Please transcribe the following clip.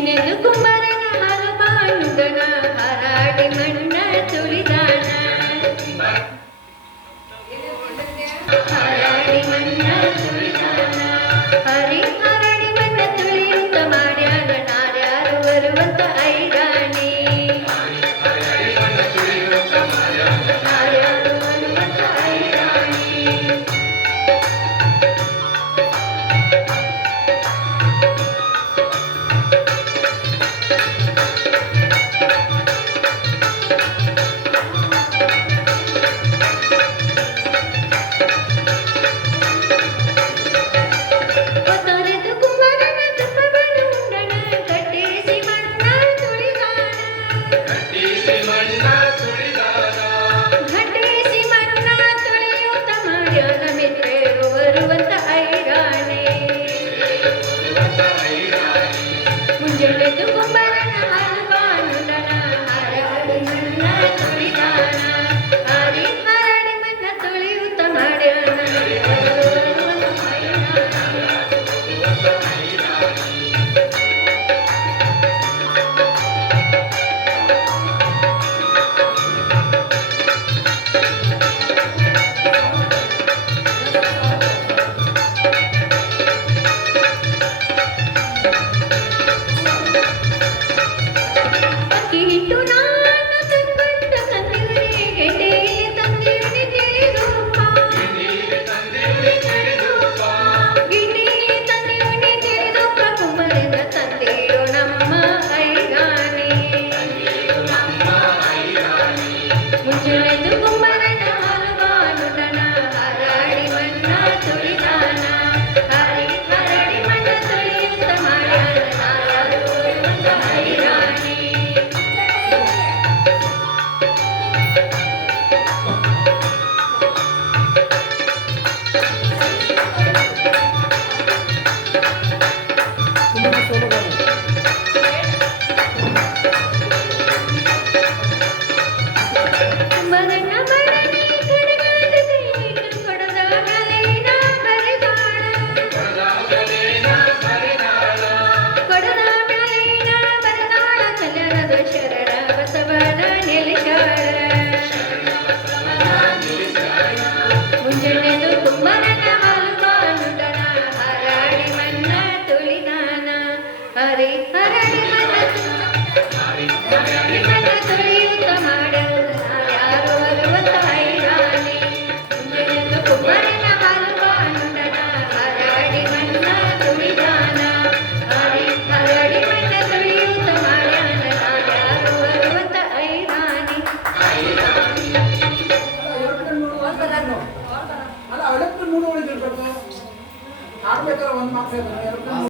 ಮುಂಜಾನೆದು ಕುಂಬಾರನ ಹಲವಾನುಗನ ಹರಾಡಿ ಮಣ್ಣ ತುಳಿದಾನ ಹರಾಡಿ ಮಣ್ಣ ತುಳಿದಾನ ಹರಿ ಹರಾಡಿ ಮಣ್ಣ ತುಳಿಯುತ್ತ ಮಾಡ್ಯಾನ ನಾರ್ಯಾರು ಬರುವಂತ ಐರಾಣಿ ನಾರ್ಯಾರು ಬರುವಂತ ಐರಾಣಿ ಮುಂಜಾನೆದು ಕುಂಬಾರನ ಹಲವಾನುಗನ ಹರಾಡಿ ಮಣ್ಣ ತುಳಿದಾನ ಹರಿ ಹರಾಡಿ ಮಣ್ಣ ತುಳಿಯುತ್ತ ಮಾಡ್ಯಾನ ಹಿಟ್ಟು ನಾನು ತಂದ್ಕೊಂಡ ತಂದಿವನಿ ಗೆಡ್ಡೆಯಲ್ಲಿ ತಂದಿವನಿ ತಿಳಿದೂಪ ಗಿಡ್ಡೆಯಲ್ಲಿ ತಂದಿವನಿ ತಿಳಿದೂಪ ಕುಂಬಾರನ ತಂದಿರೋ ನಮ್ಮ ಐರಾಣಿ ಮುಂಜಾನೆದು ಕುಂಬಾರನ ಹಲವಾನುಗನ ಹರಾಡಿ ಮಣ್ಣ ತುಳಿದಾನ ಹರಿ ಹರಾಡಿ ಮಣ್ಣ ತುಳಿಯುತ್ತ ಮಾಡ್ಯಾನ ನಾರ್ಯಾರು ಬರುವಂತ ಐರಾಣಿ ಕುಂಬಾರನ ಬಡನೆ ಕಡಗಾದ ಕೈಯಿಟ್ಟು ಕೊಡದ ಮ್ಯಾಲೇನ ಬರೆದಾಳ ಕೊಡದ ಮ್ಯಾಲೇನ ಬರೆದಾಳ ಕಲ್ಯಾಣದ ಶರಣ ಬಸವನ ನೆಲೆಸಾಳ ಮುಂಜಾನೆದು ಕುಂಬಾರನ ಹಲವಾನುಗನ ಹರಾಡಿ ಮಣ್ಣ ತುಳಿದಾನ ಹರಿ ಹರಾಡಿ ಮಣ್ಣ ತುಳಿಯುತ್ತ ಮಾಡ್ಯಾನ ನಾರ್ಯಾರು ಬರುವಂತ ಐರಾಣಿ ಮುಂಜಾನೆದು ಕುಂಬಾರನ ಹಲವಾನುಗನ ಹರಾಡಿ ಮಣ್ಣ ತುಳಿದಾನ ಹರಿ ಹರಾಡಿ ಮಣ್ಣ ತುಳಿಯುತ್ತ ಮಾಡ್ಯಾನ ನಾರ್ಯಾರು ಬರುವಂತ ಐರಾಣಿ ಅಲ್ಲ ಅವಳಕ್ಕೆ 3 ಉಳಿದಿರ್ಬೇಕು ಆಡ್ಬೇಕಾದ್ರೆ 1 ಮಾರ್ಕ್ಸ್